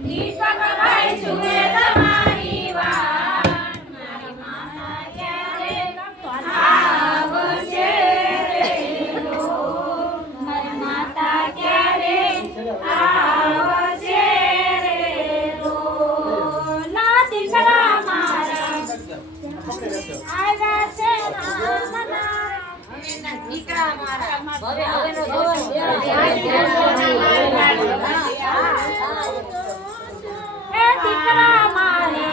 દીપકભાઈ જુએ તમારી વાટ, મારી માતા ક્યારે આવશે રે લો, મારી માતા ક્યારે આવશે રે લો. ના દીકરા મારા આવ્યા છે રામના, દીકરા મારા હવે હવેનો દીકરા મારે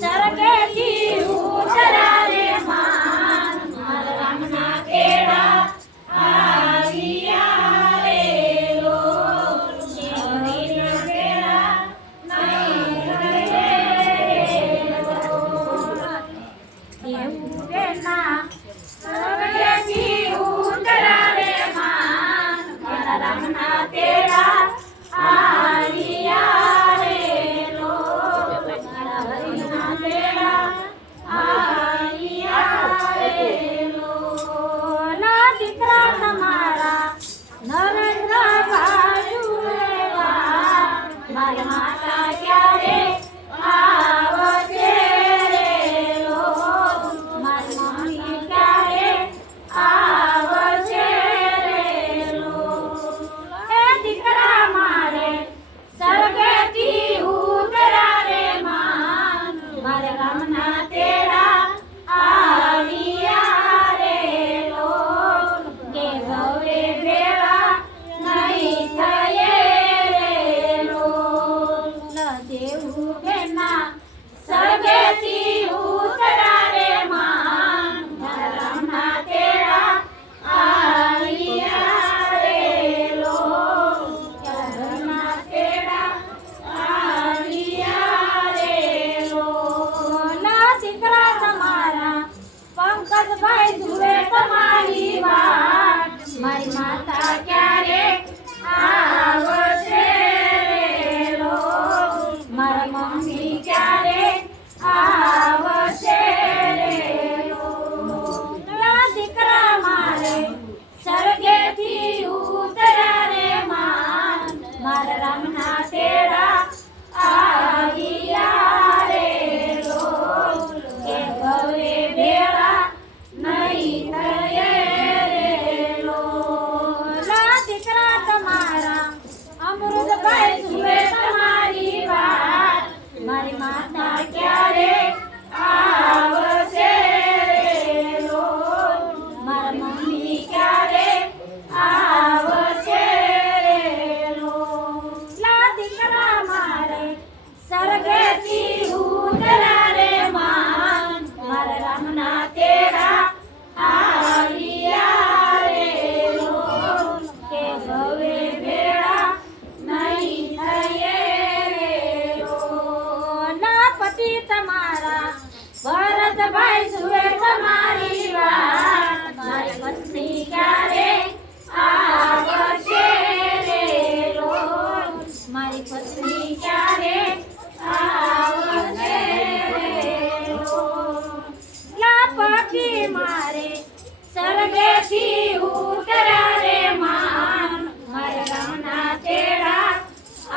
સરગેથી ઉતરા રે માન, મારા રામના કેળા આવ્યા રે લો, શિવજીના કેળા નહીં રહે લો. દેવના સરગેથી ઉતરા રે માન, મારા રામના કેળા આવ્યા રે લો, મારા હરિના કેળા આવ્યા રે લો. ના દીકરા તમારા નરેન્દ્રભાઈ જુએવા, મારી માતા ક્યારે આવશે રે લો, મારી મમ્મી ક્યારે આવશે રે લો. એ દીકરા મારે સરગેથી ઉતરા રે માન, મારે રામના તેડા આવ્યા રે લો, કે હવે ભેળા નહીં થયે રે લો. દેવું બેના સરગેથી ઉતરા રે માન, મારા રામના તેડા આવ્યા રે લો, ઘરના તેડા આવ્યા રે લો. ના દીકરા તમારા પંકજભાઈ જુએ તમારી વાટ, મારી માતા ક્યારે આવશે રે લો, મારી મમ્મી ક્યારે આવશે રે લો. ના દીકરા મારે સરગેથી ઉતરા રે માન, મારા રામના તેડા આવ્યા રે લો, કે હવે ભેળા નહીં થયે રે લો. ના દીકરા તમારા અમૃતભાઈ જુએ તમારી વાટ, મારી માતા ક્યારે આવશે રે લો, મારા મમ્મી ક્યારે આવશે રે લો. ના દીકરા મારે સરગેથી ઉતરા રે માન, મારા રામના તેડા આવ્યા રે લો, કે હવે ભેળા નહીં થયે રે લો. ના પતિ તમારા ભરતભાઈ જુએ તમારી વાટ, મારી પત્ની ક્યારે આવશે રે લો, મારી પત્ની ક્યારે આવશે રે લો. ના પતિ મારે સરગેથી ઉતરા રે માન, મારા રામના તેડા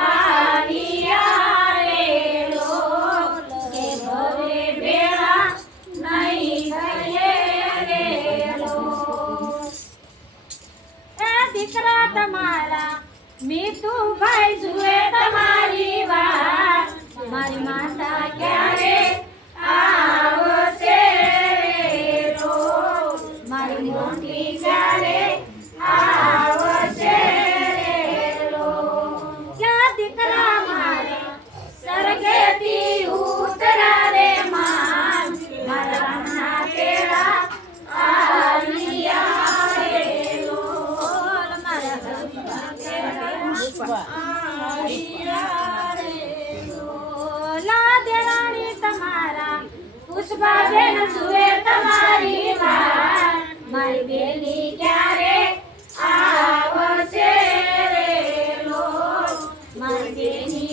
આવ્યા રે લો, કે હવે ભેળા નહીં થયે રે લો. એ દીકરા તમારા મીતુભાઈ જુએ તમારી વાટ, મારી માતા ક્યારે આવશે રે લો, મારી મોટી ક્યારે આવશે રે લો. ક્યાં દીકરા મારે સરગેથી ઉતરા રે માન, મારા રામના તેડા આવ્યા રે લો, મારા રામના તેડા આવ્યા રે લો. લા દેરાણી તમારા પુષ્પાબેન જુએ તમારી વાટ, મારી બેની ક્યારે આવશે રે લો, મારી બેની